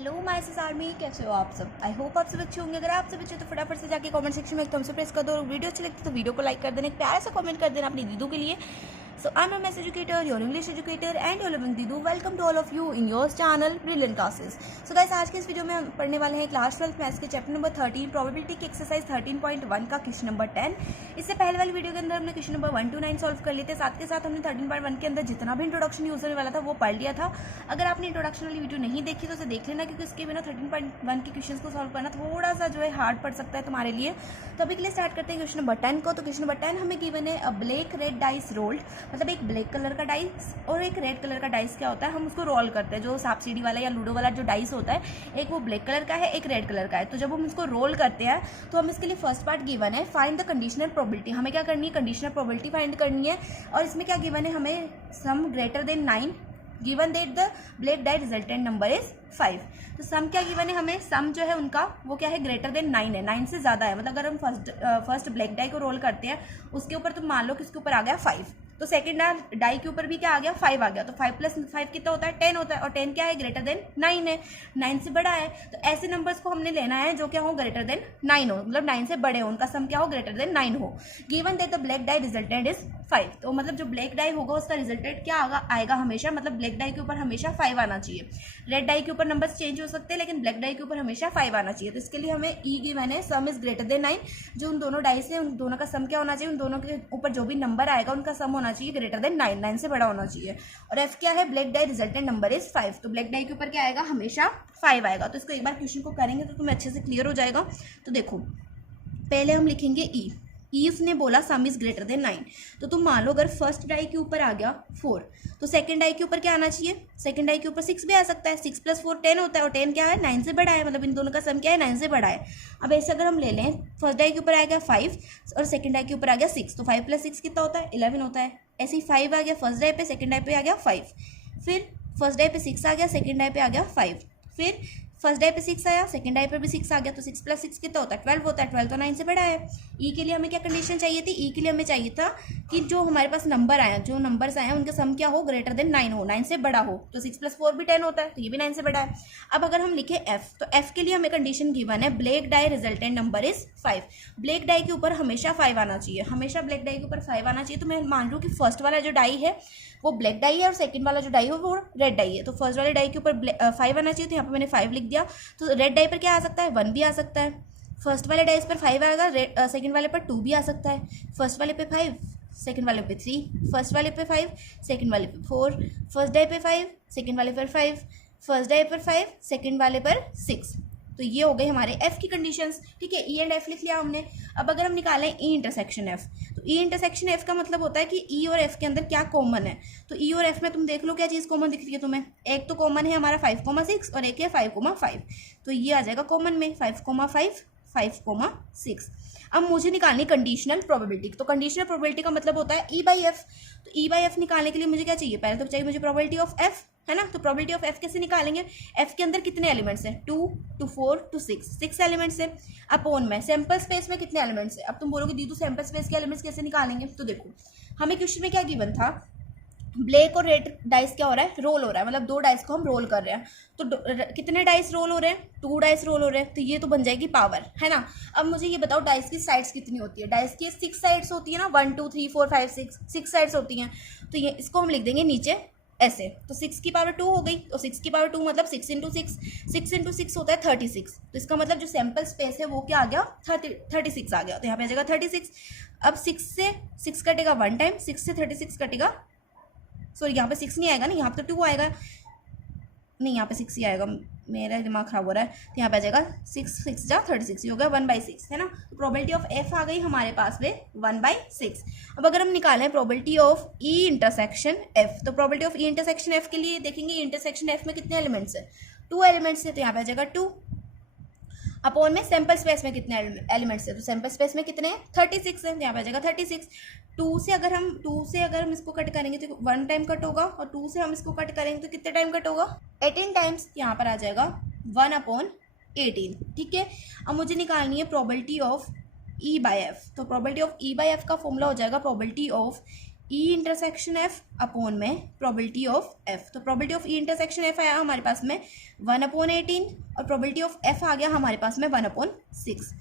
Hello my sis army, कैसे हो आप सब। आई होप आप सब अच्छे होंगे। अगर आप सब अच्छे तो फटाफट से जाके कमेंट सेक्शन में एक थम्स अप प्रेस कर दो और वीडियो अच्छी लगती है तो वीडियो को लाइक कर देना, एक प्यारा सा कमेंट कर देना अपनी दीदू के लिए। So I am M S educator, your English educator and your living दीदू। Welcome to all of you in your channel brilliant classes. So guys, आज के इस वीडियो में हम पढ़ने वाले हैं क्लास 12 मैथ्स के चैप्टर नंबर 13 प्रोबेबिलिटी की एक्सरसाइज 13.1 का क्वेश्चन नंबर 10। इससे पहले वाली वीडियो के अंदर हमने क्वेश्चन नंबर 1 to 9 सॉल्व कर लिए थे। साथ के साथ हमने 13.1 के अंदर जितना भी इंट्रोडक्शन यूज होने वाला था वो पढ़ लिया था। अगर आपने इंट्रोडक्शन वाली वीडियो नहीं देखी तो उसे देख लेना, क्योंकि उसके बिना 13.1 के क्वेश्चन को सॉल्व करना थोड़ा सा जो है हार्ड पड़ सकता है तुम्हारे लिए। तो अभी के लिए स्टार्ट करते हैं क्वेश्चन नंबर 10 को। तो क्वेश्चन नंबर 10 हमें गिवन है अ ब्लैक रेड डाइस रोल्ड, मतलब एक ब्लैक कलर का डाइस और एक रेड कलर का डाइस क्या होता है, हम उसको रोल करते हैं। जो सांप सीढ़ी वाला या लूडो वाला जो डाइस होता है, एक वो ब्लैक कलर का है, एक रेड कलर का है। तो जब हम इसको रोल करते हैं तो हम इसके लिए फर्स्ट पार्ट गिवन है फाइंड द कंडीशनल प्रोबेबिलिटी। हमें क्या करनी है, कंडीशनल प्रोबेबिलिटी फाइंड करनी है। और इसमें क्या गिवन है, हमें सम greater than 9 given that the black dye resultant number is 5। तो सम क्या गिवन है, हमें सम जो है उनका वो क्या है, ग्रेटर देन 9 है, 9 से ज़्यादा है। मतलब अगर हम फर्स्ट ब्लैक डाई को रोल करते हैं उसके ऊपर तो मान लो कि उसके ऊपर आ गया 5, तो सेकंड डाई के ऊपर भी क्या आ गया, 5 आ गया। तो 5 + 5 कितना होता है, 10 होता है। और 10 क्या है, ग्रेटर देन 9 है, 9 से बड़ा है। तो ऐसे नंबर्स को हमने लेना है जो क्या हो, ग्रेटर देन 9 हो, मतलब 9 से बड़े हो, उनका सम क्या हो, ग्रेटर देन 9 हो। Given that the black dye resultant is 5। तो मतलब जो ब्लैक डाई होगा उसका रिजल्टेंट क्या आएगा हमेशा, मतलब ब्लैक डाई के ऊपर हमेशा 5 आना चाहिए। रेड डाई के ऊपर नंबर्स चेंज हो सकते हैं लेकिन ब्लैक डाई के ऊपर हमेशा 5 आना चाहिए। तो इसके लिए हमें ई गिवन है सम इज ग्रेटर देन 9। जो उन दोनों डाई से उन दोनों का सम क्या होना चाहिए, उन दोनों के ऊपर जो भी नंबर आएगा उनका सम होना चाहिए ग्रेटर देन 9 से बड़ा होना चाहिए। और एफ क्या है, black dye resultant number is 5। तो ब्लैक डाई के ऊपर क्या आएगा, हमेशा 5 आएगा। तो इसको एक बार क्वेश्चन को करेंगे तो तुम्हें अच्छे से क्लियर हो जाएगा। तो देखो, पहले हम लिखेंगे ई उसने बोला सम इज ग्रेटर देन 9। तो तुम मान लो अगर फर्स्ट डाई के ऊपर आ गया 4, तो सेकंड डाई के ऊपर क्या आना चाहिए, सेकंड डाई के ऊपर 6 भी आ सकता है। 6 + 4 10 होता है, और 10 क्या है, 9 से बड़ा है, मतलब इन दोनों का सम क्या है, 9 से बड़ा है। अब ऐसे अगर हम ले लें, फर्स्ट डाई के ऊपर आ गया 5 और सेकंड डाई के ऊपर आ गया 6, तो 5 + 6 कितना होता है, 11 होता है। ऐसे ही 5 आ गया फर्स्ट डाई पे, सेकंड डाई पे आ गया 5, फिर फर्स्ट डाई पे 6 आ गया, सेकंड डाई पे आ गया 5, फिर फर्स्ट डाई पे 6 आया, सेकंड डाई पे भी 6 आ गया। तो 6 + 6 कितना होता है, 12 होता है। 12 तो 9 से बड़ा है। ई के लिए हमें क्या कंडीशन चाहिए थी, ई के लिए हमें चाहिए था कि जो हमारे पास नंबर आया, जो नंबर्स आए उनका सम क्या हो, ग्रेटर देन 9 हो, 9 से बड़ा हो। तो 6 + 4 भी 10 होता है, तो ये भी 9 से बड़ा है। अब अगर हम लिखे एफ, तो एफ के लिए हमें कंडीशन गिवन है black dye resultant number is 5। Black dye के ऊपर हमेशा 5 आना चाहिए, हमेशा ब्लैक डाई के ऊपर 5 आना चाहिए। तो मैं मान लूँ कि फर्स्ट वाला जो डाई है वो ब्लैक डाई है और सेकंड वाला जो डाई है वो रेड डाई है। तो फर्स्ट वाले डाई के ऊपर 5 आना चाहिए, तो यहाँ पे मैंने 5 लिख दिया। तो रेड डाई पर क्या आ सकता है, 1 भी आ सकता है। फर्स्ट वाले डाइस पर 5 आएगा, सेकंड वाले पर 2 भी आ सकता है। फर्स्ट वाले पे 5, सेकंड वाले पे 3, फर्स्ट वाले पे 5, सेकंड वाले पे 4, फर्स्ट डाई पे 5, सेकंड वाले पर 5, फर्स्ट डाई पर 5, सेकंड वाले पर 6। तो ये हो गई हमारे एफ की कंडीशंस। ठीक है, ई एंड एफ लिख लिया हमने। अब अगर हम निकालें ई इंटरसेक्शन एफ, तो ई इंटरसेक्शन एफ का मतलब होता है कि ई और एफ के अंदर क्या कॉमन है। तो ई और एफ में तुम देख लो क्या चीज़ कॉमन दिख रही है तुम्हें। एक तो कॉमन है हमारा 5,6 और एक है 5,5। तो ये आ जाएगा कॉमन में 5,5, 5,6। अब मुझे निकालनी कंडीशनल प्रोबेबिलिटी। तो कंडीशनल प्रोबेबिलिटी का मतलब होता है ई बाई एफ। तो ई बाई एफ निकालने के लिए मुझे क्या चाहिए, पहले तो चाहिए मुझे प्रोबेबिलिटी ऑफ एफ, है ना। तो प्रोबेबिलिटी ऑफ एफ कैसे निकालेंगे, एफ के अंदर कितने एलिमेंट्स हैं, 2 to 4 to 6 एलिमेंट्स है। अपॉन में सैंपल स्पेस में कितने एलिमेंट्स है। अब तुम बोलोगे दीदी सैंपल स्पेस के एलिमेंट्स कैसे निकालेंगे। तो देखो, हमें क्वेश्चन में क्या गिवन था, ब्लैक और रेड डाइस क्या हो रहा है, रोल हो रहा है, मतलब 2 डाइस को हम रोल कर रहे हैं। तो कितने डाइस रोल हो रहे हैं, 2 डाइस रोल हो रहे हैं। तो ये तो बन जाएगी पावर, है ना। अब मुझे ये बताओ डाइस की साइड्स कितनी होती है। डाइस की 6 साइड्स होती है ना, 1 2 3 4 5 6 साइड्स होती हैं। तो ये इसको हम लिख देंगे नीचे ऐसे। तो 6 की पावर 2 हो गई। तो 6 की पावर 2 मतलब 6 × 6, 6 × 6 होता है 36। तो इसका मतलब जो सैंपल स्पेस है वो क्या आ गया, 36 आ गया। तो यहाँ पे आ जाएगा 36। अब 6 से 6 कटेगा 1 टाइम, 6 से 36 कटेगा, सॉरी यहाँ पे 6 नहीं आएगा ना, यहाँ पे तो 2 आएगा, नहीं यहाँ पे 6 ही आएगा, मेरा दिमाग खराब हो रहा है। तो यहाँ पे आ जाएगा 6 6 जा 36, ये हो गया 1/6, है ना। तो प्रोबेबिलिटी ऑफ एफ आ गई हमारे पास में 1/6। अब अगर हम निकालें probability of E intersection F, तो probability of E intersection F के लिए देखेंगे इंटरसेक्शन एफ में कितने एलिमेंट्स है, 2 एलिमेंट्स है। तो यहाँ पे आ जाएगा 2 अपॉन में सैंपल स्पेस में कितने एलिमेंट्स है, तो सैंपल स्पेस में कितने हैं, 36 है। यहाँ पे आ जाएगा 36। 2 से अगर हम इसको कट करेंगे तो 1 टाइम कट होगा, और 2 से हम इसको कट करेंगे तो कितने टाइम कट होगा, 18 टाइम्स। यहाँ पर आ जाएगा 1/18। ठीक है, अब मुझे निकालनी है probability of E by F. तो probability of E by F का फॉर्मूला हो जाएगा probability of E intersection F upon में प्रोबेबिलिटी ऑफ एफ। तो probability of E intersection F आया हमारे पास में 1/18 और प्रोबेबिलिटी ऑफ एफ आ गया हमारे पास में 1/6।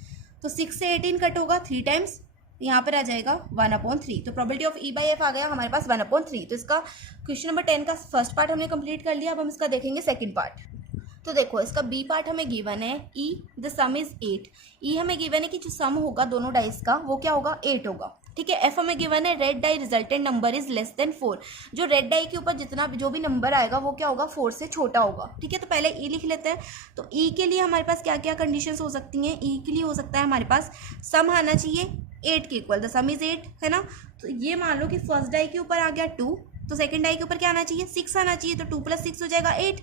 तो 6 से 18 कट होगा 3 टाइम्स, यहाँ पर आ जाएगा 1/3। तो probability of E by F आ गया हमारे पास 1/3। तो इसका क्वेश्चन नंबर 10 का फर्स्ट पार्ट हमने कंप्लीट कर लिया। अब हम इसका देखेंगे सेकंड पार्ट। तो देखो इसका बी पार्ट हमें गिवन है ई द सम इज 8। ई हमें गिवन है कि जो सम होगा दोनों डाइस का वो क्या होगा 8 होगा। ठीक है। एफ हमें गिवन है red die resultant number is less than 4। जो रेड डाई के ऊपर जितना जो भी नंबर आएगा वो क्या होगा 4 से छोटा होगा। ठीक है। तो पहले ई लिख लेते हैं। तो ई के लिए हमारे पास क्या क्या कंडीशंस हो सकती हैं। ई के लिए हो सकता है हमारे पास सम आना चाहिए 8 के इक्वल, द सम इज 8 है ना। तो ये मान लो कि फर्स्ट डाई के ऊपर आ गया 2, तो सेकंड डाई के ऊपर क्या आना चाहिए 6 आना चाहिए। तो 2 + 6 हो जाएगा 8।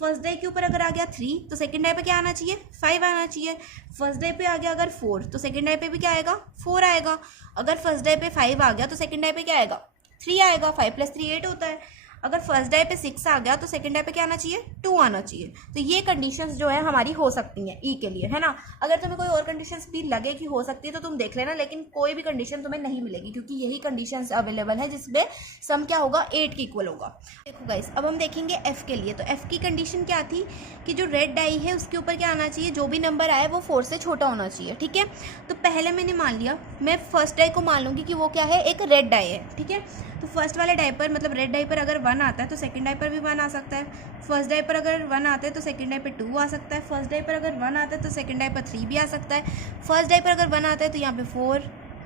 फर्स्ट डाई के ऊपर अगर आ गया 3 तो सेकंड डाई पे क्या आना चाहिए 5 आना चाहिए। फर्स्ट डाई पे आ गया अगर 4 तो सेकंड डाई पे भी क्या आएगा 4 आएगा। अगर फर्स्ट डाई पे 5 आ गया तो सेकंड डाई पे क्या आएगा 3 आएगा। 5 + 3 8 होता है। अगर फर्स्ट डाई पे 6 आ गया तो सेकंड डाई पे क्या आना चाहिए 2 आना चाहिए। तो ये कंडीशंस जो है हमारी हो सकती हैं ई के लिए, है ना। अगर तुम्हें कोई और कंडीशंस भी लगे कि हो सकती है तो तुम देख लेना, लेकिन कोई भी कंडीशन तुम्हें नहीं मिलेगी क्योंकि यही कंडीशंस अवेलेबल है जिसमें सम क्या होगा 8 के इक्वल होगा। देखो गाइस अब हम देखेंगे एफ के लिए। तो एफ की कंडीशन क्या थी कि जो रेड डाई है उसके ऊपर क्या आना चाहिए, जो भी नंबर आए वो 4 से छोटा होना चाहिए। ठीक है। तो पहले मैंने मान लिया, मैं फर्स्ट डाई को मान लूंगी कि वो क्या है एक रेड डाई है। ठीक है। तो फर्स्ट वाले डाई पर मतलब रेड डाई पर अगर 1 आता है तो सेकंड डाई पर भी 1 आ सकता है। फर्स्ट डाई पर अगर 1 आता है तो सेकंड डाई पर 2 आ सकता है। फर्स्ट डाई पर अगर 1 आता है तो सेकंड डाई पर 3 भी आ सकता है। फर्स्ट डाई पर अगर 1 आता है तो यहाँ पे 4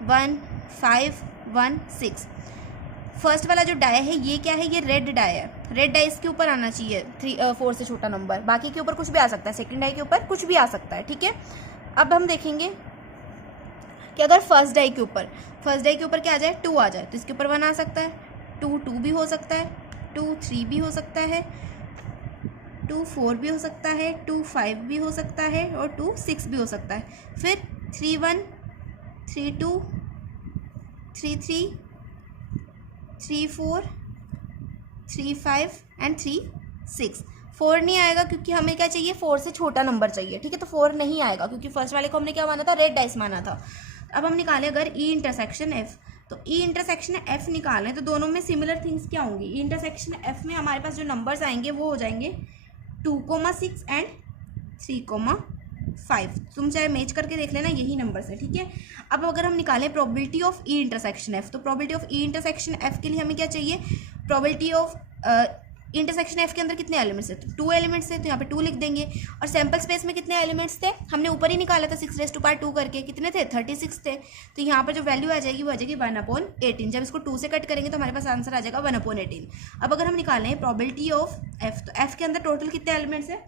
1 5 1 6। फर्स्ट वाला जो डाई है ये क्या है, ये रेड डाई है। रेड डाई इसके ऊपर आना चाहिए 4 से छोटा नंबर, बाकी के ऊपर कुछ भी आ सकता है, सेकंड डाई के ऊपर कुछ भी आ सकता है। ठीक है। अब हम देखेंगे कि अगर फर्स्ट डाई के ऊपर क्या आ जाए 2 आ जाए तो इसके ऊपर 1 आ सकता है। 2 भी हो सकता है, 2 3 भी हो सकता है, 2 4 भी हो सकता है, 2 5 भी हो सकता है और 2 6 भी हो सकता है। फिर 3 1 3 2 3 3 3 4 3 5 एंड 3 6। 4 नहीं आएगा क्योंकि हमें क्या चाहिए 4 से छोटा नंबर चाहिए। ठीक है। तो 4 नहीं आएगा क्योंकि फर्स्ट वाले को हमने क्या माना था रेड डाइस माना था। अब हम निकालें अगर ई इंटरसेक्शन एफ। तो ई इंटरसेक्शन एफ निकालें तो दोनों में सिमिलर थिंग्स क्या होंगी। ई इंटरसेक्शन एफ में हमारे पास जो नंबर्स आएंगे वो हो जाएंगे 2,6 एंड 3,5। तुम चाहे मैच करके देख लेना, यही नंबर्स है। ठीक है। अब अगर हम निकालें probability of E intersection F, तो probability of E intersection F के लिए हमें क्या चाहिए, प्रोबेबिलिटी ऑफ इंटरसेक्शन एफ के अंदर कितने एलिमेंट्स है, तो 2 एलिमेंट्स थे तो यहाँ पे 2 लिख देंगे। और सैम्पल स्पेस में कितने एलिमेंट्स थे, हमने ऊपर ही निकाला था 6⁻² करके, कितने थे 36 थे। तो यहाँ पर जो वैल्यू आ जाएगी वो आ जाएगी 1/18। जब इसको 2 से कट करेंगे तो हमारे पास आंसर आ जाएगा 1/18। अब अगर हम निकालें प्रोबेबिलिटी ऑफ एफ, तो एफ के अंदर टोटल कितने एलिमेंट्स है,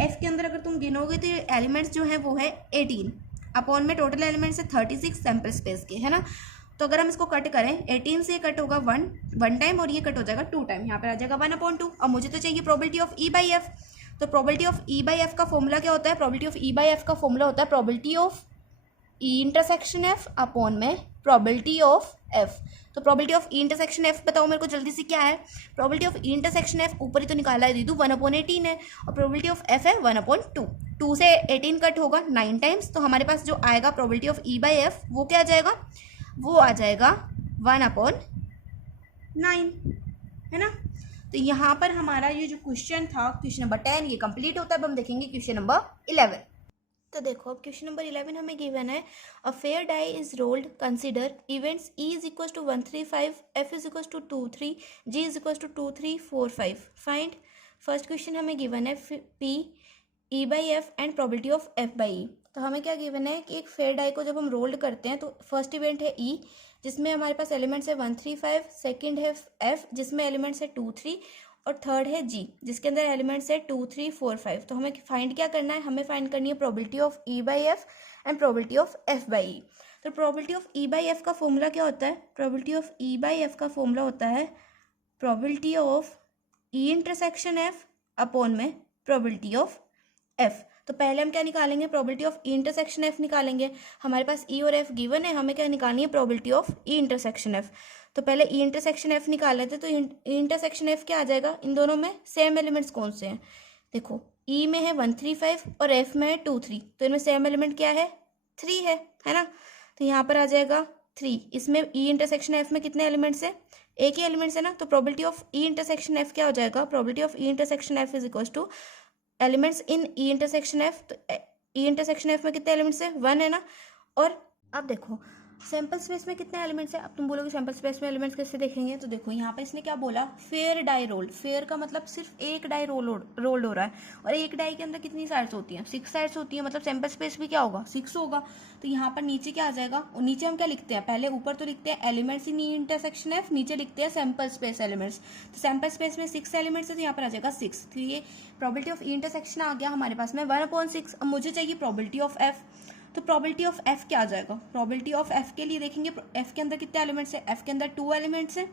एफ के अंदर अगर तुम गिनोगे तो एलिमेंट्स जो है वो है 18 अपॉन में टोटल एलिमेंट्स है 36 सैम्पल स्पेस के, है ना। तो अगर हम इसको कट करें 18 से कट होगा 1 टाइम और ये कट हो जाएगा 2 टाइम, यहाँ पर आ जाएगा 1/2। अब मुझे तो चाहिए probability of E by F. तो probability of E by F का फॉर्मूला क्या होता है, probability of E by F का फॉर्मूला होता है probability of E intersection F upon में प्रोबेबिलिटी ऑफ एफ। तो probability of E intersection F बताओ मेरे को जल्दी से क्या है। Probability of E intersection F ऊपर ही तो निकाला है दीदू 1/18 है, और प्रोबेबिलिटी ऑफ एफ है 1/2। 2 से 18 कट होगा 9 टाइम्स, तो हमारे पास जो आएगा probability of E by F वो क्या आ जाएगा, वो आ जाएगा 1/9, है ना। तो यहाँ पर हमारा ये जो क्वेश्चन था क्वेश्चन नंबर 10 ये कंप्लीट होता है। अब हम देखेंगे क्वेश्चन नंबर 11। तो देखो अब क्वेश्चन नंबर 11 हमें गिवन है a fair die is rolled, consider events E is equal to 135, F is equal to 23, G is equal to 2345। Find. First question हमें गिवन है P E by F and probability of F by E. तो हमें क्या given है कि एक fair die को जब हम रोल्ड करते हैं तो फर्स्ट इवेंट है ई जिसमें हमारे पास एलिमेंट्स है 135, सेकंड है एफ जिसमें एलिमेंट्स है 2 3 और थर्ड है जी जिसके अंदर एलिमेंट्स है 2 3 4 5। तो हमें फाइंड क्या करना है, हमें फाइंड करनी है probability of E by F and probability of F by E. तो probability of E by F का फॉर्मूला क्या होता है, probability of E by F का फॉर्मूला होता है probability of E intersection F upon में प्रोबेबिलिटी ऑफ एफ। तो पहले हम क्या निकालेंगे, probability of E intersection F निकालेंगे। हमारे पास ई और एफ गिवन है, हमें क्या निकालनी है, probability of E intersection F. तो पहले ई इंटरसेक्शन एफ निकाल लेते हैं। तो ई इंटरसेक्शन एफ क्या आ जाएगा, इन दोनों में सेम एलिमेंट्स कौन से हैं, देखो ई में है 135 और एफ में है 2 3, तो इनमें सेम एलिमेंट क्या है 3 है ना। तो यहाँ पर आ जाएगा 3, इसमें ई इंटरसेक्शन एफ में कितने एलिमेंट्स है, एक ही एलिमेंट्स है ना, तो probability of E intersection F क्या हो जाएगा, probability of E intersection F is equal two elements in E intersection F, तो ई इंटरसेक्शन एफ में कितने एलिमेंट्स है, 1 है ना। और अब देखो सैंपल स्पेस में कितने एलिमेंट्स है, अब तुम बोलोगे सैंपल स्पेस में एलिमेंट्स कैसे देखेंगे, तो देखो यहाँ पर इसने क्या बोला, फेयर डाई रोल्ड, फेयर का मतलब सिर्फ एक डाई रोल्ड हो रहा है, और एक डाई के अंदर कितनी साइड्स होती हैं, 6 साइड्स होती हैं, मतलब सैंपल स्पेस भी क्या होगा, 6 होगा। तो यहाँ पर नीचे क्या आ जाएगा, और नीचे हम क्या लिखते हैं, पहले ऊपर तो लिखते हैं elements in E intersection F, नीचे लिखते हैं सैंपल स्पेस एलिमेंट्स, तो सैंपल स्पेस में 6 एलिमेंट्स है, तो यहाँ पर आ जाएगा 6, तो ये प्रोबेबिलिटी ऑफ ई इंटरसेक्शन आ गया हमारे पास में 1/6। अब मुझे चाहिए प्रोबेबिलिटी ऑफ एफ, तो प्रोबेबिलिटी ऑफ एफ क्या आ जाएगा, प्रोबेबिलिटी ऑफ एफ के लिए देखेंगे एफ के अंदर कितने एलिमेंट्स है, एफ के अंदर 2 एलिमेंट्स हैं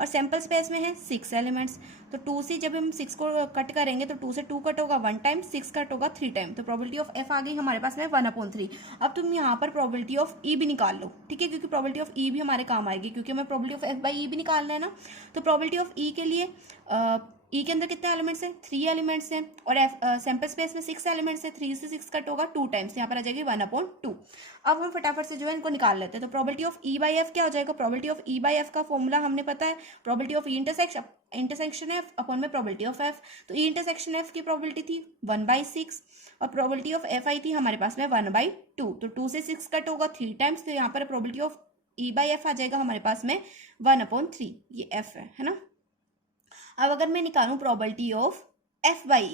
और सैंपल स्पेस में है 6 एलिमेंट्स, तो 2 से जब हम 6 को कट करेंगे तो 2 से 2 कट होगा 1 टाइम, 6 कट होगा 3 टाइम, तो प्रोबेबिलिटी ऑफ एफ आ गई हमारे पास में 1/3। अब तुम यहाँ पर प्रोबेबिलिटी ऑफ ई भी निकाल लो, ठीक है, क्योंकि प्रोबेबिलिटी ऑफ ई भी हमारे काम आएगी, क्योंकि हमें प्रोबेबिलिटी ऑफ एफ बाई ई भी निकालना है ना। तो प्रोबेबिलिटी ऑफ ई के लिए ई के अंदर कितने एलिमेंट्स हैं, 3 एलिमेंट्स हैं, और सैंपल स्पेस में 6 एलिमेंट्स हैं, 3 से 6 कट होगा 2 टाइम्स, यहाँ पर आ जाएगी 1/2। अब हम फटाफट से जो है इनको निकाल लेते हैं। तो probability of E by F क्या हो जाएगा, probability of E by F का फॉर्मूला हमने पता है, probability of E intersection F upon में प्रोबेबिलिटी ऑफ एफ, तो ई इंटरसेक्शन एफ की प्रोबेबिलिटी थी 1/6 और प्रोबेबिलिटी ऑफ एफ आई थी हमारे पास में 1/2, तो 2 से 6 कट होगा 3 टाइम्स, तो यहाँ पर probability of E by F आ जाएगा हमारे पास में 1/3, ये एफ है ना। अब अगर मैं निकालूं probability of F by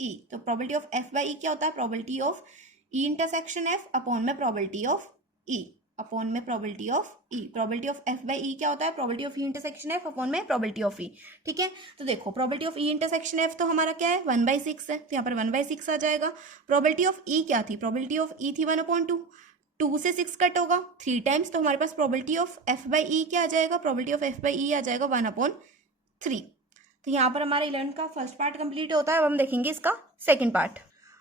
E, तो probability of F by E क्या होता है, probability of E intersection F upon में प्रोबेबिलिटी ऑफ ई, अपॉन में probability of E, probability of F by E क्या होता है, probability of E intersection F upon में प्रोबेबिलिटी ऑफ ई, ठीक है। तो देखो probability of E intersection F तो हमारा क्या है 1/6 है, तो यहाँ पर 1/6 आ जाएगा। प्रोबेबिलिटी ऑफ ई क्या थी, प्रोबेबिलिटी ऑफ ई थी 1/2, 2 से 6 कट होगा 3 टाइम्स, तो हमारे पास probability of F by E क्या आ जाएगा, प्रोबेबिलिटी ऑफ एफ बाई ई आ जाएगा 1/3। तो यहाँ पर हमारा 11 का फर्स्ट पार्ट कंप्लीट होता है। अब हम देखेंगे इसका सेकंड पार्ट।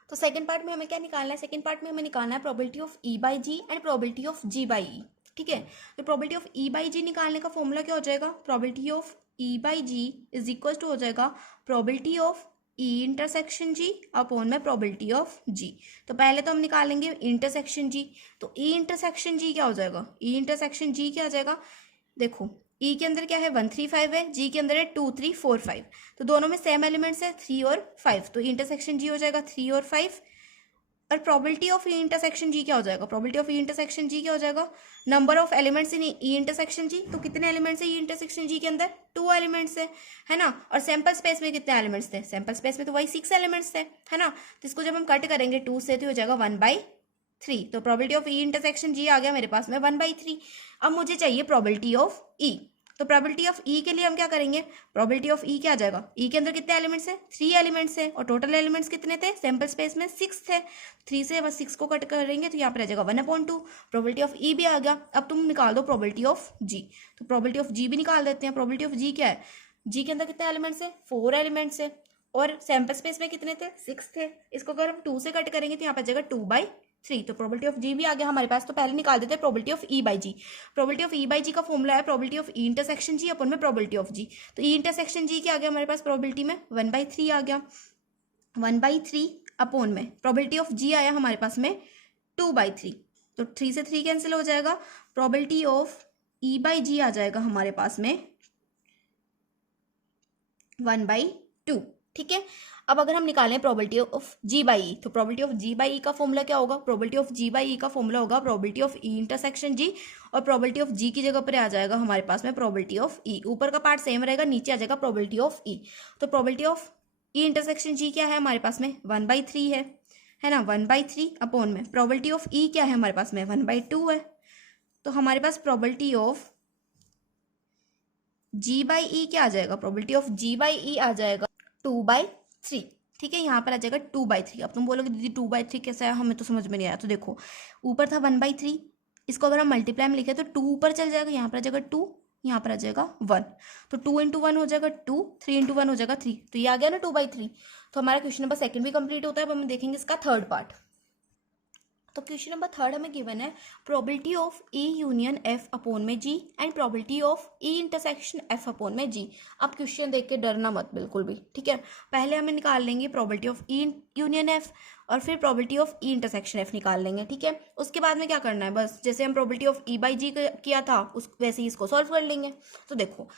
तो सेकंड पार्ट में हमें क्या निकालना है, सेकंड पार्ट में हमें निकालना है probability of E by G and probability of G by E, ठीक है। तो probability of E by G निकालने का फॉर्मूला क्या हो जाएगा, probability of E by G is equal to हो जाएगा probability of E intersection G upon में प्रोबेबिलिटी ऑफ जी। तो पहले तो हम निकालेंगे इंटरसेक्शन जी, तो ई इंटरसेक्शन जी क्या हो जाएगा, ई इंटरसेक्शन जी क्या आ जाएगा, देखो ई के अंदर क्या है 1 3 5 है, जी के अंदर है 2 3 4 5, तो दोनों में सेम एलिमेंट्स है 3 और 5, तो इंटरसेक्शन जी हो जाएगा 3 और 5। और probability of E intersection G क्या हो जाएगा, probability of E intersection G क्या हो जाएगा, number of elements in E intersection G, तो कितने एलिमेंट्स है ई इंटरसेक्शन जी के अंदर, 2 एलिमेंट्स है ना। और सैंपल स्पेस में कितने एलिमेंट्स थे, सैंपल स्पेस में तो वही 6 एलिमेंट्स थे, है ना। तो इसको जब हम कट करेंगे 2 से तो हो जाएगा 1/3, तो प्रोबेबिलिटी ऑफ ई इंटरसेक्शन जी आ गया मेरे पास में 1/3। अब मुझे चाहिए प्रोबेबिलिटी ऑफ ई, तो प्रोबेबिलिटी ऑफ ई के लिए हम क्या करेंगे, प्रोबेबिलिटी ऑफ ई क्या आ जाएगा, ई के अंदर कितने एलिमेंट्स हैं 3 एलिमेंट्स हैं, और टोटल एलिमेंट्स कितने थे, सैंपल स्पेस में 6 थे, 3 से बस 6 को कट करेंगे तो यहाँ पर आ जाएगा 1/2, प्रोबेबिलिटी ऑफ ई भी आ गया। अब तुम निकाल दो प्रोबेबिलिटी ऑफ जी, तो प्रोबेबिलिटी ऑफ जी भी निकाल देते हैं। प्रोबेबिलिटी ऑफ जी क्या है, जी के अंदर कितने एलिमेंट्स है 4 एलिमेंट्स है, और सैंपल स्पेस में कितने थे 6 थे, इसको अगर हम 2 से कट करेंगे तो यहाँ पर आ जाएगा 2/3, तो प्रोबेबिलिटी ऑफ जी भी आ गया हमारे पास। तो पहले निकाल देते हैं probability of E by G. Probability of E by G का फॉर्मूला है probability of E intersection G upon में प्रोबेबिलिटी ऑफ जी, तो ई इंटरसेक्शन जी क्या आ गया हमारे पास प्रोबेबिलिटी में 1/3 आ गया, 1/3 अपॉन में प्रोबेबिलिटी ऑफ जी आया हमारे पास में 2/3, तो 3 से 3 कैंसिल हो जाएगा, प्रोबेबिलिटी ऑफ ई बाई जी आ जाएगा हमारे पास में 1/2, ठीक है। अब अगर हम निकालें probability of G by E, तो प्रोबेबिलिटी ऑफ जी बाई ई का फॉर्मूला क्या होगा, प्रोबेबिलिटी ऑफ जी बाई ई का फॉर्मूला होगा प्रोबेबिलिटी ऑफ ई इंटरसेक्शन जी, और प्रोबेबिलिटी ऑफ जी की जगह पर आ जाएगा हमारे पास में प्रोबेबिलिटी ऑफ ई, ऊपर का पार्ट सेम रहेगा, नीचे आ जाएगा प्रोबेबिलिटी ऑफ ई। तो probability of E intersection G क्या है हमारे पास में 1/3 है ना, 1/3 अपॉन में प्रोबेबिलिटी ऑफ ई क्या है हमारे पास में 1/2 है, तो हमारे पास probability of G by E क्या आ जाएगा, प्रोबेबिलिटी ऑफ जी बाई ई आ जाएगा 2/3, ठीक है, यहाँ पर आ जाएगा 2/3। अब तुम बोलोगे दीदी 2/3 कैसा है, हमें तो समझ में नहीं आया। तो देखो ऊपर था 1/3, इसको अगर हम मल्टीप्लाई में लिखे तो 2 ऊपर चल जाएगा, यहाँ पर आ जाएगा 2, यहाँ पर आ जाएगा 1, तो 2 × 1 हो जाएगा 2, 3 × 1 हो जाएगा 3, तो ये आ गया ना 2/3। तो हमारा क्वेश्चन नंबर 2 भी कंप्लीट होता है। अब हम देखेंगे इसका थर्ड पार्ट। तो क्वेश्चन नंबर 3 हमें गिवन है probability of E union F upon में G and probability of E intersection F upon में जी। अब क्वेश्चन देख के डरना मत बिल्कुल भी, ठीक है। पहले हमें निकाल लेंगे probability of E union F और फिर probability of E intersection F निकाल लेंगे, ठीक है। उसके बाद में क्या करना है, बस जैसे हम प्रोबेबिलिटी ऑफ ई बाई जी किया था उस वैसे ही इसको सॉल्व कर लेंगे। तो देखो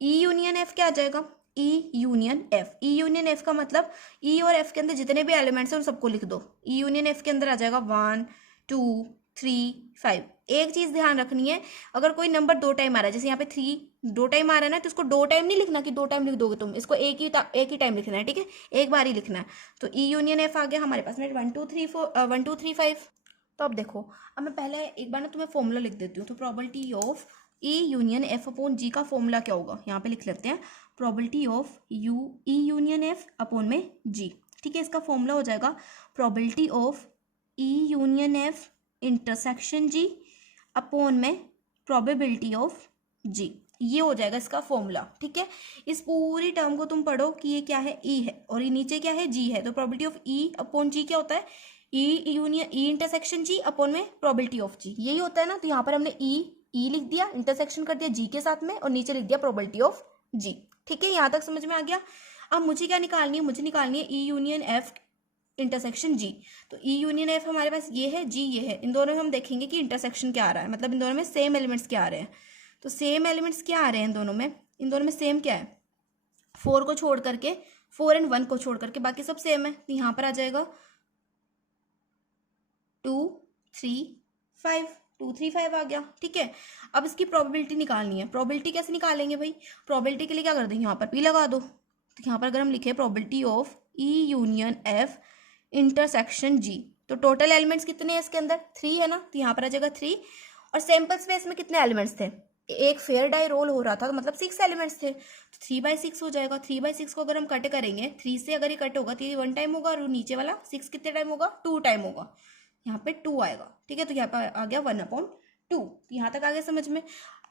ई यूनियन एफ क्या आ जाएगा, ई यूनियन एफ। ई यूनियन एफ का मतलब ई और एफ के अंदर जितने भी एलिमेंट्स हैं उन सबको लिख दो। ई यूनियन एफ के अंदर आ जाएगा 1 2 3 5। एक चीज ध्यान रखनी है, अगर कोई नंबर 2 टाइम आ रहा है, जैसे यहाँ पे 3 2 टाइम आ रहा है ना, तो इसको 2 टाइम नहीं लिखना कि 2 टाइम लिख दोगे तुम, इसको एक ही टाइम लिखना है, ठीक है, एक बार ही लिखना है। तो ई यूनियन एफ आ गया हमारे पास में 1 2 3 5। तो अब देखो, अब मैं पहले एक बार ना तुम्हें फॉर्मूला लिख देती हूँ। तो probability of E union F upon G का फॉर्मूला क्या होगा, यहाँ पे लिख लेते हैं, probability of E union F upon में जी, ठीक है। इसका फॉर्मूला हो जाएगा probability of E union F intersection G upon में प्रोबेबिलिटी ऑफ जी। ये हो जाएगा इसका फॉर्मूला, ठीक है। इस पूरी टर्म को तुम पढ़ो कि ये क्या है, ई है, और ये नीचे क्या है, जी है। तो प्रोबेबिलिटी ऑफ ई अपॉन जी क्या होता है, ई यूनियन ई इंटरसेक्शन जी अपॉन में प्रोबेबिलिटी ऑफ जी, यही होता है ना। तो यहाँ पर हमने ई लिख दिया, इंटरसेक्शन कर दिया जी के साथ में, और नीचे लिख दिया प्रोबेबिलिटी ऑफ जी, ठीक है। यहाँ तक समझ में आ गया। अब मुझे क्या निकालनी है, मुझे निकालनी है ई यूनियन एफ इंटरसेक्शन जी। तो ई यूनियन एफ हमारे पास ये है, जी ये है, इन दोनों में हम देखेंगे कि इंटरसेक्शन क्या आ रहा है, मतलब इन दोनों में सेम एलिमेंट्स क्या आ रहे हैं। तो सेम एलिमेंट्स क्या आ रहे हैं इन दोनों में सेम क्या है, 4 को छोड़ करके, 4 एंड 1 को छोड़ करके बाकी सब सेम है। तो यहाँ पर आ जाएगा 2 3 5, 2 3 5 आ गया, ठीक है। अब इसकी प्रोबेबिलिटी निकालनी है। प्रोबेबिलिटी कैसे निकालेंगे भाई, प्रोबेबिलिटी के लिए क्या कर देंगे, यहाँ पर पी लगा दो। तो यहाँ पर अगर हम लिखे probability of E union F intersection G, तो टोटल एलिमेंट्स कितने हैं इसके अंदर, 3 है ना, तो यहाँ पर आ जाएगा 3। और सैंपल स्पेस में कितने एलिमेंट्स थे, एक फेयर डाई रोल हो रहा था, तो मतलब 6 एलिमेंट्स थे, तो 3/6 हो जाएगा। 3/6 को अगर हम कट करेंगे, 3 से अगर ये कट होगा तो ये 1 टाइम होगा, और नीचे वाला 6 कितने टाइम होगा, 2 टाइम होगा, यहाँ पे 2 आएगा, ठीक है। तो यहाँ पर आ गया 1/2। यहाँ तक आ गया समझ में,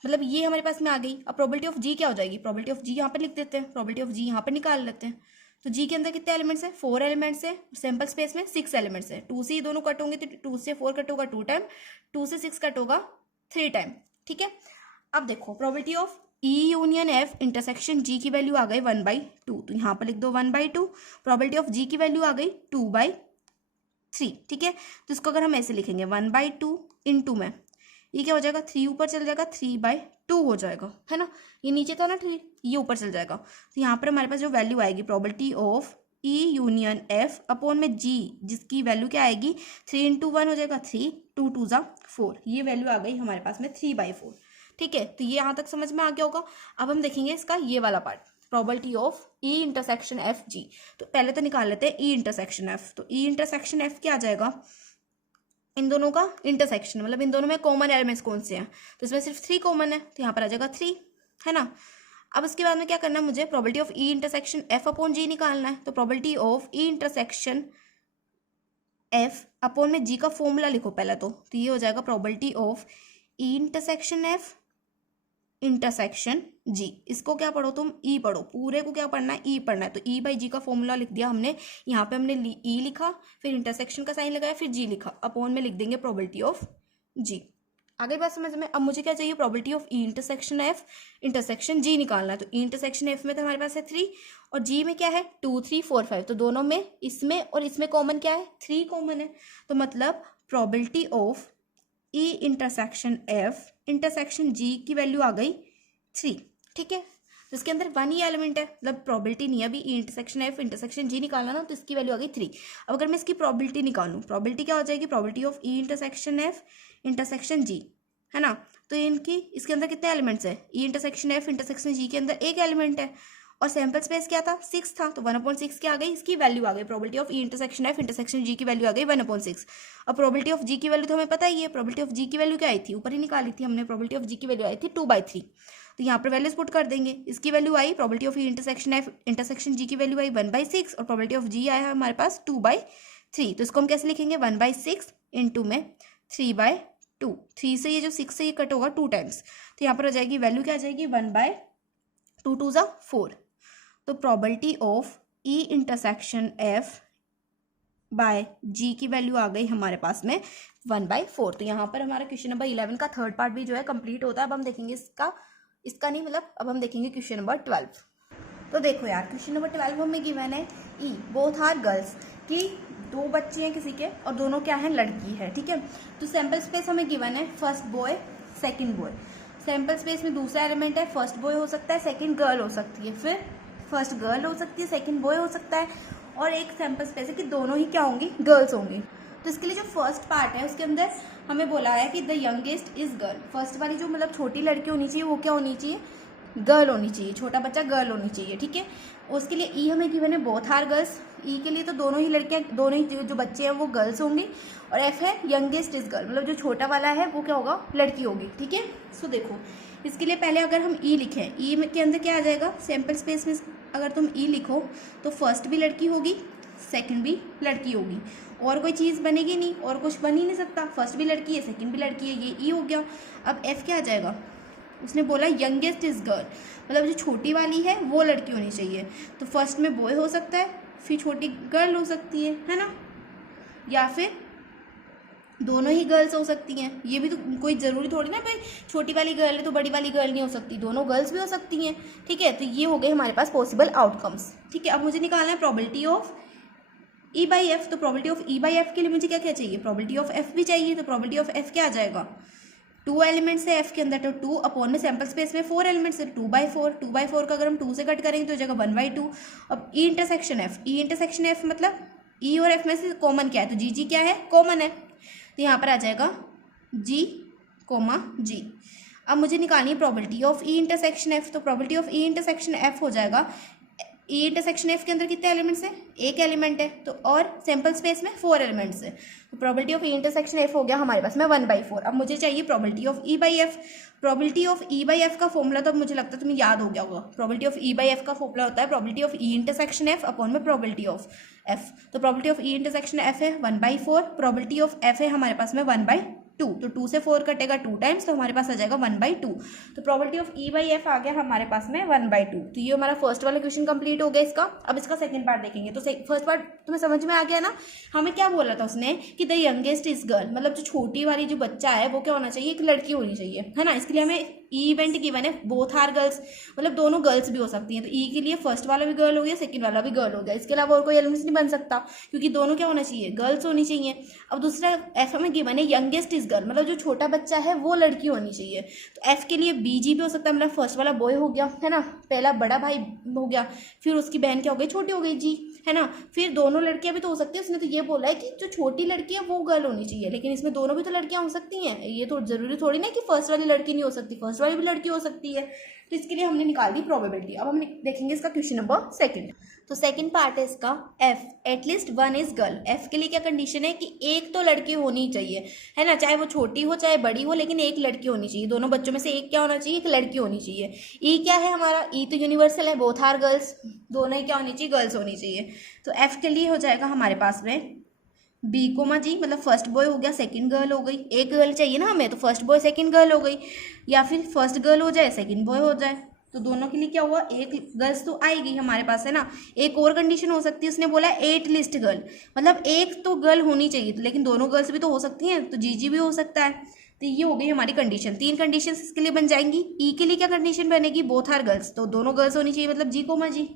मतलब ये हमारे पास में आ गई। अब प्रोबेबिलिटी ऑफ जी क्या हो जाएगी, प्रोबेबिलिटी ऑफ जी यहाँ पर लिख देते हैं, प्रोबेबिलिटी ऑफ जी यहाँ पर निकाल लेते हैं। तो जी के अंदर कितने एलिमेंट्स हैं, 4 एलिमेंट्स है, सैंपल स्पेस में 6 एलिमेंट्स है। 2 से ये दोनों कट होंगे, तो 2 से 4 कट होगा 2 टाइम, 2 से 6 कट होगा 3 टाइम, ठीक है। अब देखो probability of E union F intersection G की वैल्यू आ गई 1/2, तो यहाँ पर लिख दो 1/2। प्रोबेबिलिटी ऑफ जी की वैल्यू आ गई 2/3, ठीक है। तो इसको अगर हम ऐसे लिखेंगे 1/2 इंटू में, ये क्या हो जाएगा, 3 ऊपर चल जाएगा, 3/2 हो जाएगा, है ना। ये नीचे था ना 3, ये ऊपर चल जाएगा। तो यहाँ पर हमारे पास जो वैल्यू आएगी probability of E union F upon में जी, जिसकी वैल्यू क्या आएगी, 3 × 1 हो जाएगा 3, 2 2 4, ये वैल्यू आ गई हमारे पास में 3/4, ठीक है। तो ये यहाँ तक समझ में आ गया होगा। अब हम देखेंगे इसका ये वाला part, probability of E intersection F G. तो पहले तो निकाल लेते हैं ई इंटरसेक्शन एफ। तो ई इंटरसेक्शन एफ क्या आ जाएगा, इन दोनों का इंटरसेक्शन, मतलब इन दोनों में कॉमन एलिमेंट्स कौन से हैं, तो इसमें सिर्फ 3 कॉमन है, तो यहाँ पर आ जाएगा 3, है ना। अब इसके बाद में क्या करना है, मुझे probability of E intersection F upon G निकालना है। तो probability of E intersection F upon में जी का फॉर्मूला लिखो पहले तो ये हो जाएगा probability of E intersection F intersection G. इसको क्या पढ़ो तुम, ई पढ़ो, पूरे को क्या पढ़ना है, ई पढ़ना है। तो ई बाई जी का फॉर्मूला लिख दिया हमने, यहाँ पे हमने ई लिखा, फिर इंटरसेक्शन का साइन लगाया, फिर जी लिखा, अपॉन में लिख देंगे प्रोबेबिलिटी ऑफ जी। आगे बात समझ में। अब मुझे क्या चाहिए, probability of E intersection F intersection G निकालना है। तो ई इंटरसेक्शन एफ में तो हमारे पास है 3, और जी में क्या है 2 3 4 5, तो दोनों में, इसमें और इसमें कॉमन क्या है, 3 कॉमन है। तो मतलब probability of E intersection F intersection G की वैल्यू आ गई 3, ठीक है। तो इसके अंदर 1 ही एलिमेंट है, मतलब प्रोबेबिलिटी नहीं है अभी, ई इंटरसेक्शन एफ इंटरसेक्शन जी निकालना ना, तो इसकी वैल्यू आ गई 3। अब अगर मैं इसकी प्रोबेबिलिटी निकालूं, प्रोबेबिलिटी क्या हो जाएगी, probability of E intersection F intersection G, है ना। तो इनकी, इसके अंदर कितने एलिमेंट्स है, E intersection F intersection G के अंदर एक एलिमेंट है, और सैंपल स्पेस क्या था, 6 था, तो 1/6 क्या आ गई, इसकी वैल्यू आ गई, probability of E intersection F intersection G की वैल्यू आ गई 1/6। अब प्रोबेबिलिटी ऑफ जी की वैल्यू तो हमें पता ही है, प्रोबेबिलिटी ऑफ जी की वैल्यू क्या आई थी, ऊपर ही निकाली थी हमने, प्रोबेबिलिटी ऑफ जी की वैल्यू आई थी 2/3। तो यहाँ पर वैल्यूज पुट कर देंगे, इसकी वैल्यू आई, probability of E intersection F intersection G की वैल्यू आई 1/6, और प्रोबेबिलिटी ऑफ जी आया है हमारे पास 2/3। तो इसको हम कैसे लिखेंगे, 1/6 इंटू में 3/2, 3 से ये जो 6 से ये कट होगा 2 टाइम्स, तो यहाँ पर आ जाएगी वैल्यू क्या आ जाएगी, 1/2 2 4। तो probability of E intersection F by G की वैल्यू आ गई हमारे पास में 1/4। तो यहाँ पर हमारा क्वेश्चन नंबर 11 का थर्ड पार्ट भी जो है कंप्लीट होता है। अब हम देखेंगे इसका नहीं, मतलब अब हम देखेंगे क्वेश्चन नंबर 12। तो देखो यार, क्वेश्चन नंबर 12 हमें गिवन है ई बोथ आर गर्ल्स, कि दो बच्चे हैं किसी के और दोनों क्या हैं, लड़की है, ठीक है। तो सैम्पल स्पेस हमें गिवन है first boy second boy. Sample space में दूसरा एलिमेंट है, फर्स्ट बॉय हो सकता है, सेकंड गर्ल हो सकती है, फिर फर्स्ट गर्ल हो सकती है, सेकंड बॉय हो सकता है, और एक सैम्पल स्पेस है कि दोनों ही क्या होंगी, गर्ल्स होंगी। तो इसके लिए जो फर्स्ट पार्ट है उसके अंदर हमें बोला है कि the youngest is girl. First वाली जो मतलब छोटी लड़की होनी चाहिए वो क्या होनी चाहिए, गर्ल होनी चाहिए, छोटा बच्चा गर्ल होनी चाहिए, ठीक है। उसके लिए ई हमें गिवन है बोथ आर गर्ल्स। ई के लिए तो दोनों ही लड़कियां, दोनों ही जो बच्चे हैं वो गर्ल्स होंगी। और एफ है यंगेस्ट इज गर्ल, मतलब जो छोटा वाला है वो क्या होगा, लड़की होगी, ठीक है। सो देखो इसके लिए पहले अगर हम ई लिखें, ई के अंदर क्या आ जाएगा, सैम्पल स्पेस में अगर तुम ई लिखो तो फर्स्ट भी लड़की होगी, सेकंड भी लड़की होगी, और कोई चीज़ बनेगी नहीं, और कुछ बन ही नहीं सकता। फर्स्ट भी लड़की है, सेकंड भी लड़की है, ये ई हो गया। अब एफ क्या आ जाएगा, उसने बोला यंगेस्ट इज गर्ल, मतलब जो छोटी वाली है वो लड़की होनी चाहिए। तो फर्स्ट में बॉय हो सकता है, फिर छोटी गर्ल हो सकती है ना, या फिर दोनों ही गर्ल्स हो सकती हैं। ये भी तो कोई ज़रूरी थोड़ी ना भाई छोटी वाली गर्ल है तो बड़ी वाली गर्ल नहीं हो सकती, दोनों गर्ल्स भी हो सकती हैं, ठीक है। तो ये हो गए हमारे पास पॉसिबल आउटकम्स, ठीक है। अब मुझे निकालना है probability of E by F. तो probability of E by F के लिए मुझे क्या क्या चाहिए, प्रोबेबिलिटी ऑफ एफ भी चाहिए। तो प्रोबेबिलिटी ऑफ एफ क्या आ जाएगा, 2 एलिमेंट्स है एफ के अंदर, तो 2 अपॉन में सैम्पल स्पेस में 4 एलिमेंट्स है, 2/4। 2/4 का अगर हम 2 से कट करेंगे तो हो जाएगा 1/2। अब ई इंटरसेक्शन एफ, ई इंटरसेक्शन एफ मतलब ई और एफ में से कॉमन क्या है, तो जी जी क्या है, कॉमन है, तो यहाँ पर आ जाएगा जी कोमा जी। अब मुझे निकालनी है probability of E intersection F. तो probability of E intersection F हो जाएगा, ई इंटरसेक्शन एफ के अंदर कितने एलिमेंट्स हैं, एक एलिमेंट है, तो और सैम्पल स्पेस में 4 एलिमेंट्स है। तो probability of E intersection F हो गया हमारे पास में 1/4। अब मुझे चाहिए probability of E by F. Probability of E by F का फॉर्मूला तो मुझे लगता है तुम्हें याद हो गया होगा। Probability of E by F का फॉर्मूला होता है probability of E intersection F upon में प्रोबेबिलिटी ऑफ एफ। तो probability of E intersection F है 1/4, प्रोबेबिलिटी ऑफ एफ है हमारे पास में 1/2। तो 2 से 4 कटेगा 2 टाइम्स, तो हमारे पास आ जाएगा 1/2। तो probability of E by F आ गया हमारे पास में 1/2। तो ये हमारा फर्स्ट वाला क्वेश्चन कंप्लीट हो गया इसका। अब इसका सेकंड पार्ट देखेंगे। तो फर्स्ट पार्ट तुम्हें समझ में आ गया ना, हमें क्या बोला था उसने कि द यंगेस्ट इज गर्ल, मतलब जो छोटी वाली जो बच्चा है वो क्या होना चाहिए, एक लड़की होनी चाहिए, है ना। इसके लिए हमें ई इवेंट गिवन है बोथ आर गर्ल्स, मतलब दोनों गर्ल्स भी हो सकती हैं। तो ई के लिए फर्स्ट वाला भी गर्ल हो गया, सेकंड वाला भी गर्ल हो गया, इसके अलावा और कोई एलिमेंट्स नहीं बन सकता क्योंकि दोनों क्या होना चाहिए, गर्ल्स होनी चाहिए। अब दूसरा एफ हमें गिवन है यंगेस्ट इज गर्ल, मतलब जो छोटा बच्चा है वो लड़की होनी चाहिए। तो एफ के लिए बी जी भी हो सकता है, मतलब फर्स्ट वाला बॉय हो गया, है ना, पहला बड़ा भाई हो गया, फिर उसकी बहन क्या हो गई, छोटी हो गई जी, है ना। फिर दोनों लड़कियां भी तो हो सकती है, उसने तो ये बोला है कि जो छोटी लड़की है वो गर्ल होनी चाहिए, लेकिन इसमें दोनों भी तो लड़कियां हो सकती हैं। ये तो जरूरी थोड़ी ना कि फर्स्ट वाली लड़की नहीं हो सकती, फर्स्ट वाली भी लड़की हो सकती है। तो इसके लिए हमने निकाल दी प्रोबेबिलिटी। अब हम देखेंगे इसका क्वेश्चन नंबर सेकंड। तो सेकंड पार्ट है इसका F at least 1 is girl. F के लिए क्या कंडीशन है कि एक तो लड़की होनी चाहिए, है ना, चाहे वो छोटी हो चाहे बड़ी हो, लेकिन एक लड़की होनी चाहिए। दोनों बच्चों में से एक क्या होना चाहिए, एक लड़की होनी चाहिए। ई क्या है हमारा, ई तो यूनिवर्सल है, बोथ आर गर्ल्स, दोनों ही क्या होनी चाहिए, गर्ल्स होनी चाहिए। तो एफ के लिए हो जाएगा हमारे पास में बी कोमा जी, मतलब फर्स्ट बॉय हो गया, सेकंड गर्ल हो गई, एक गर्ल चाहिए ना हमें, तो फर्स्ट बॉय सेकंड गर्ल हो गई, या फिर फर्स्ट गर्ल हो जाए सेकंड बॉय हो जाए। तो दोनों के लिए क्या हुआ, एक गर्ल्स तो आएगी हमारे पास, है ना। एक और कंडीशन हो सकती है, उसने बोला 8 लिस्ट गर्ल, मतलब एक तो गर्ल होनी चाहिए, तो लेकिन दोनों गर्ल्स भी तो हो सकती हैं, तो जी भी हो सकता है। तो ये हो गई हमारी कंडीशन, 3 कंडीशन इसके लिए बन जाएंगी। ई के लिए क्या कंडीशन बनेगी, बोथ आर गर्ल्स, तो दोनों गर्ल्स होनी चाहिए, मतलब जी कोमा जी,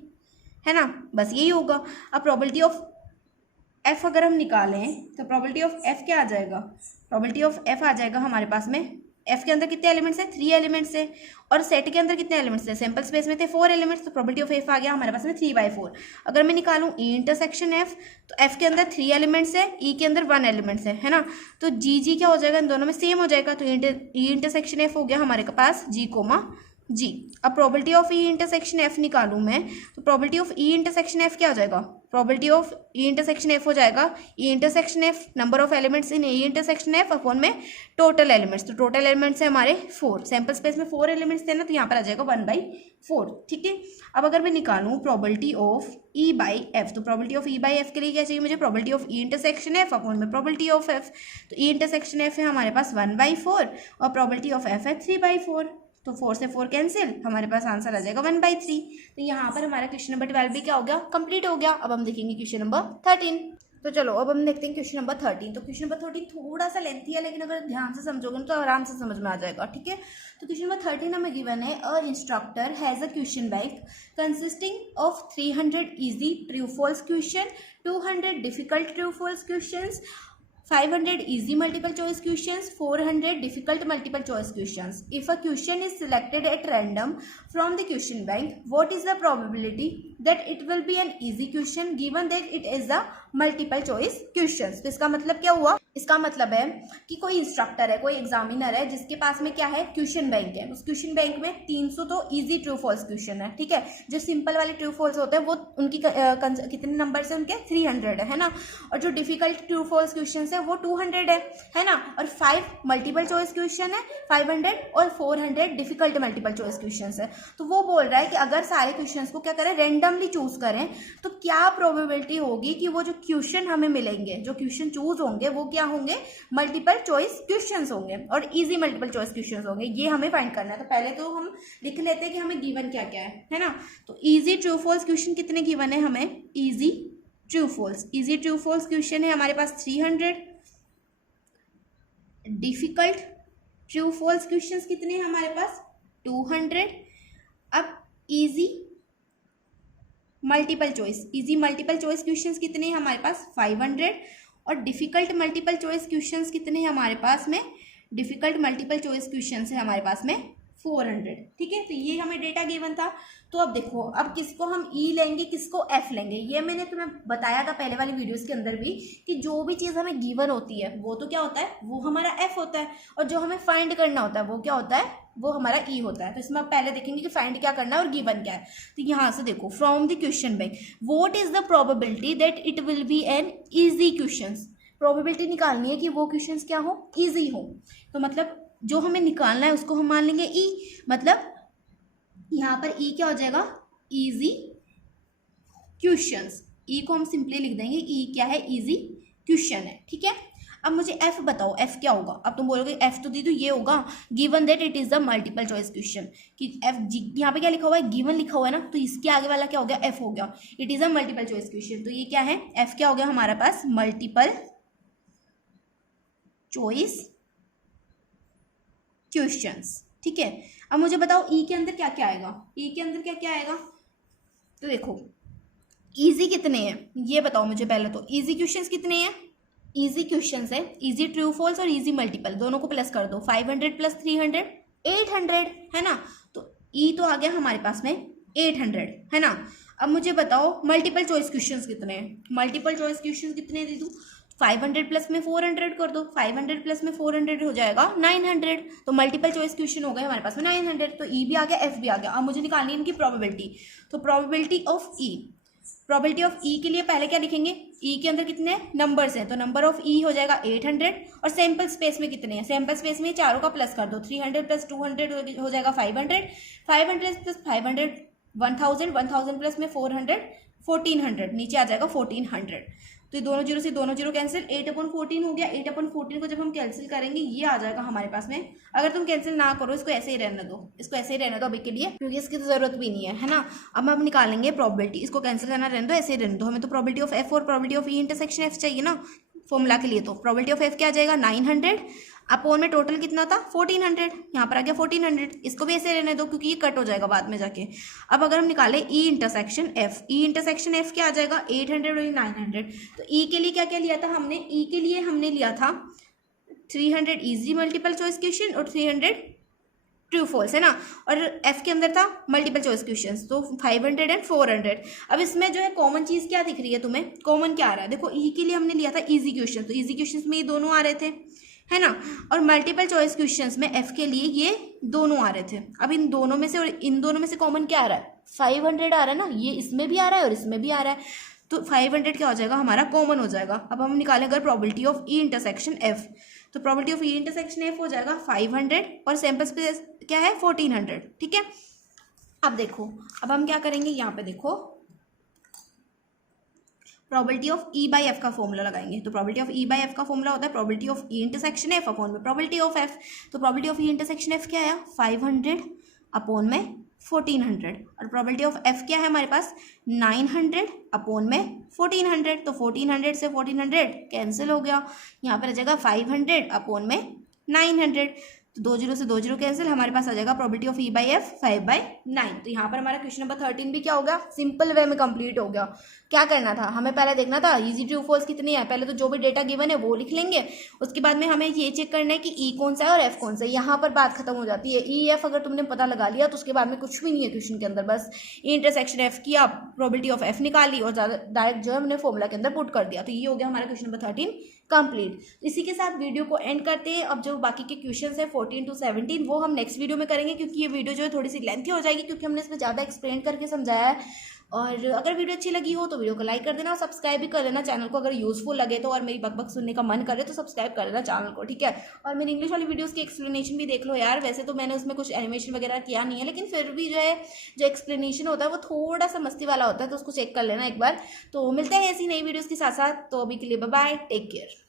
है ना, बस यही होगा। अब प्रोबेबिलिटी ऑफ एफ अगर हम निकालें तो प्रोबेबिलिटी ऑफ एफ क्या आ जाएगा, प्रोबेबिलिटी ऑफ एफ आ जाएगा हमारे पास में, एफ के अंदर कितने एलिमेंट्स हैं, 3 एलिमेंट्स है, और सेट के अंदर कितने एलिमेंट्स थे, सैम्पल स्पेस में थे 4 एलिमेंट्स, तो प्रोबेबिलिटी ऑफ एफ आ गया हमारे पास में 3/4। अगर मैं निकालूं ई इंटरसेक्शन एफ, तो एफ के अंदर 3 एलिमेंट्स है, ई के अंदर 1 एलिमेंट्स है ना। तो जी जी क्या हो जाएगा, इन दोनों में सेम हो जाएगा, तो ई इंटरसेक्शन एफ हो गया हमारे पास जी कोमा जी। अब probability of E intersection F निकालूं मैं, तो probability of E intersection F क्या हो जाएगा, probability of E intersection F हो जाएगा ई intersection F number of elements in E intersection F upon में टोटल एलिमेंट्स। तो टोटल एलिमेंट्स है हमारे 4, सैम्पल स्पेस में 4 एलिमेंट्स थे ना, तो यहाँ पर आ जाएगा 1/4, ठीक है। अब अगर मैं निकालूं probability of E by F, तो probability of E by F के लिए क्या चाहिए मुझे, probability of E intersection F upon में प्रोबेबिलिटी ऑफ एफ। तो ई इंटरसेक्शन एफ है हमारे पास 1/4 और प्रोबेबिलिटी ऑफ एफ है 3/4, तो 4 से 4 कैंसिल, हमारे पास आंसर आ जाएगा 1/3। तो यहाँ पर हमारा क्वेश्चन नंबर 12 भी क्या हो गया, कंप्लीट हो गया। अब हम देखेंगे क्वेश्चन नंबर 13। तो चलो अब हम देखते हैं क्वेश्चन नंबर 13। तो क्वेश्चन नंबर 13 थोड़ा सा लेंथी है, लेकिन अगर ध्यान से समझोगे तो आराम से समझ में आ जाएगा, ठीक है। तो क्वेश्चन नंबर 13 हमें गिवन है, a instructor has a question bank consisting of 300 easy true false question, 200 difficult true false questions, 500 easy multiple choice questions, 400 difficult multiple choice questions. If a question is selected at random from the question bank, what is the probability that it will be an easy question given that it is a multiple choice questions? तो इसका मतलब क्या हुआ? इसका मतलब है कि कोई इंस्ट्रक्टर है, कोई एग्जामिनर है जिसके पास में क्या है, क्वेश्चन बैंक है। उस क्वेश्चन बैंक में 300 तो इजी ट्रू फॉल्स क्वेश्चन है, ठीक है। जो सिंपल वाले ट्रू फॉल्स होते हैं वो उनकी कितने नंबर से उनके 300 है ना, और जो डिफिकल्ट ट्रू फॉल्स क्वेश्चन है वो 200 है ना, और 5 मल्टीपल चॉइस क्वेश्चन है 500 और 400 डिफिकल्ट मल्टीपल चॉइस क्वेश्चन है। तो वो बोल रहा है कि अगर सारे क्वेश्चन को क्या करें, रेंडमली चूज करें, तो क्या प्रोबेबिलिटी होगी कि वो जो क्वेश्चन हमें मिलेंगे, जो क्वेश्चन चूज होंगे वो क्या होंगे, मल्टीपल चॉइस क्वेश्चंस होंगे और इजी मल्टीपल चॉइस क्वेश्चंस होंगे। ये हमें फाइंड करना है। तो पहले तो हम लिख लेते हैं कि हमें गिवन क्या क्या है ना। तो इजी ट्रू फॉल्स क्वेश्चन कितने गिवन है हमें, easy true false, easy true false question है हमारे पास 300, डिफिकल्ट ट्रू फॉल्स क्वेश्चंस कितने हैं हमारे पास 200। अब easy multiple choice, easy multiple choice questions कितने हैं हमारे पास 500, और डिफिकल्ट मल्टीपल चॉइस क्वेश्चंस कितने हैं हमारे पास में, डिफिकल्ट मल्टीपल चॉइस क्वेश्चंस है हमारे पास में 400, ठीक है। तो ये हमें डेटा गिवन था। तो अब देखो, अब किसको हम ई लेंगे, किसको एफ लेंगे, ये मैंने तुम्हें बताया था पहले वाली वीडियोस के अंदर भी कि जो भी चीज़ हमें गिवन होती है वो तो क्या होता है, वो हमारा एफ होता है, और जो हमें फाइंड करना होता है वो क्या होता है, वो हमारा ई होता है। तो इसमें आप पहले देखेंगे कि फाइंड क्या करना है और गिवन क्या है। तो यहाँ से देखो, from the question bank what is the probability that it will be an easy question. Probability निकालनी है कि वो क्वेश्चन क्या हो, ईजी हो। तो मतलब जो हमें निकालना है उसको हम मान लेंगे ई, मतलब यहाँ पर ई क्या हो जाएगा, इजी क्वेश्चंस। ई को हम सिंपली लिख देंगे, ई क्या है, इजी क्वेश्चन है, ठीक है। अब मुझे एफ बताओ, एफ क्या होगा। अब तुम बोलोगे एफ तो दी तो ये होगा, given that it is the multiple choice question, कि एफ यहाँ पे क्या लिखा हुआ है, गिवन लिखा हुआ है ना, तो इसके आगे वाला क्या हो गया, एफ हो गया, it is a multiple choice question. तो ये क्या है, एफ क्या हो गया हमारे पास, मल्टीपल चॉइस क्वेश्चंस, ठीक है। अब मुझे बताओ ई के अंदर क्या क्या आएगा, ई के अंदर क्या क्या आएगा। तो देखो इजी कितने हैं ये बताओ मुझे पहले। तो इजी क्वेश्चंस कितने हैं, इजी क्वेश्चंस है इजी ट्रू फॉल्स और इजी मल्टीपल, दोनों को प्लस कर दो, 500 प्लस 300 800 है ना। तो ई तो आ गया हमारे पास में 800 है ना। अब मुझे बताओ मल्टीपल चॉइस क्वेश्चंस कितने हैं, मल्टीपल चॉइस क्वेश्चंस कितने दे दूँ, 500 प्लस में 400 कर दो, 500 प्लस में 400 हो जाएगा 900। तो मल्टीपल चॉइस क्वेश्चन हो गए हमारे पास में 900। तो ई भी आ गया, एफ भी आ गया। अब मुझे निकालनी है इनकी प्रोबेबिलिटी। तो probability of E, probability of E के लिए पहले क्या लिखेंगे, ई के अंदर कितने नंबर्स हैं, तो नंबर ऑफ ई हो जाएगा 800, और सैंपल स्पेस में कितने हैं, सैंपल स्पेस में चारों का प्लस कर दो, 300 प्लस 200 हो जाएगा 500, 500 प्लस 500 1000, 1000 प्लस में 400 1400, नीचे आ जाएगा 1400। तो ये दोनों जीरो से दोनों जीरो कैंसिल, 8/14 हो गया। 8/14 को जब हम कैंसिल करेंगे ये आ जाएगा हमारे पास में। अगर तुम कैंसिल ना करो, इसको ऐसे ही रहने दो, इसको ऐसे ही रहने दो अभी के लिए, क्योंकि इसकी तो जरूरत भी नहीं है ना। अब हम निकालेंगे प्रोबेबिलिटी, इसको कैंसिल करना रहने दो, ऐसे ही रहने दो। हमें तो प्रोबेबिलिटी ऑफ एफ और probability of E intersection F चाहिए ना फॉर्मूला के लिए। तो प्रोबेबिलिटी ऑफ एफ क्या आ जाएगा 900, अपोन में टोटल कितना था 1400, यहाँ पर आ गया 1400। इसको भी ऐसे रहने दो क्योंकि ये कट हो जाएगा बाद में जाके। अब अगर हम निकाले ई इंटरसेक्शन एफ, ई इंटरसेक्शन एफ क्या आ जाएगा 800 और 900। तो ई के लिए क्या क्या लिया था हमने, ई के लिए हमने लिया था 300 इजी मल्टीपल चॉइस क्वेश्चन और 300 ट्रू फॉल्स है ना, और एफ के अंदर था मल्टीपल चॉइस क्वेश्चन, तो 500 एंड 400। अब इसमें जो है कॉमन चीज़ क्या दिख रही है तुम्हें, कॉमन क्या आ रहा है, देखो ई के लिए हमने लिया था इजी क्वेश्चन, तो इजी क्वेश्चन में ये दोनों आ रहे थे है ना, और मल्टीपल चॉइस क्वेश्चंस में एफ के लिए ये दोनों आ रहे थे। अब इन दोनों में से और इन दोनों में से कॉमन क्या आ रहा है, 500 आ रहा है ना, ये इसमें भी आ रहा है और इसमें भी आ रहा है, तो 500 क्या हो जाएगा हमारा कॉमन हो जाएगा। अब हम निकालें अगर probability of E intersection F, तो probability of E intersection F हो जाएगा 500 और सैंपल स्पेस क्या है 1400, ठीक है। अब देखो, अब हम क्या करेंगे, यहाँ पे देखो probability of E by F का फॉर्मूला लगाएंगे। तो probability of E by F का फॉर्मूला होता है probability of E intersection F upon में प्रोबेबिलिटी ऑफ एफ। तो probability of E intersection F क्या आया 500 अपॉन में 1400 और प्रोबेबिलिटी ऑफ एफ क्या है हमारे पास 900 अपॉन में 1400, तो 1400 से 1400 कैंसिल हो गया, यहाँ पर आ जाएगा 500 अपॉन में 900, तो 20 से 20 कैंसिल, हमारे पास आ जाएगा probability of E by F 5/9। तो यहाँ पर हमारा क्वेश्चन नंबर 13 भी क्या हो गया, सिंपल वे में कंप्लीट हो गया। क्या करना था हमें, पहले देखना था इजी ट्रू फॉल्स कितनी है, पहले तो जो भी डेटा गिवन है वो लिख लेंगे, उसके बाद में हमें ये चेक करना है कि ई कौन सा है और एफ कौन सा है। यहाँ पर बात खत्म हो जाती है। ई एफ अगर तुमने पता लगा लिया तो उसके बाद में कुछ भी नहीं है क्वेश्चन के अंदर, बस इंटरसेक्शन एफ किया, प्रोबेबिलिटी ऑफ एफ निकाली और डायरेक्ट जो है हमने फॉर्मूला के अंदर पुट कर दिया। तो ये हो गया हमारा क्वेश्चन नंबर 13 कंप्लीट। इसी के साथ वीडियो को एंड करते हैं। अब जो बाकी के क्वेश्चंस है 14 to 17 वो हम नेक्स्ट वीडियो में करेंगे, क्योंकि ये वीडियो जो है थोड़ी सी लेंथी हो जाएगी, क्योंकि हमने इसमें ज़्यादा एक्सप्लेन करके समझाया है। और अगर वीडियो अच्छी लगी हो तो वीडियो को लाइक कर देना और सब्सक्राइब भी कर लेना चैनल को, अगर यूजफुल लगे तो, और मेरी बकबक सुनने का मन करे तो सब्सक्राइब कर लेना चैनल को, ठीक है। और मेरी इंग्लिश वाली वीडियोस की एक्सप्लेनेशन भी देख लो यार, वैसे तो मैंने उसमें कुछ एनिमेशन वगैरह किया नहीं है, लेकिन फिर भी जो है जो एक्सप्लेनेशन होता है वो थोड़ा सा मस्ती वाला होता है, तो उसको चेक कर लेना एक बार। तो मिलते हैं ऐसी नई वीडियोज़ के साथ साथ, तो अभी के लिए बाय बाय, टेक केयर।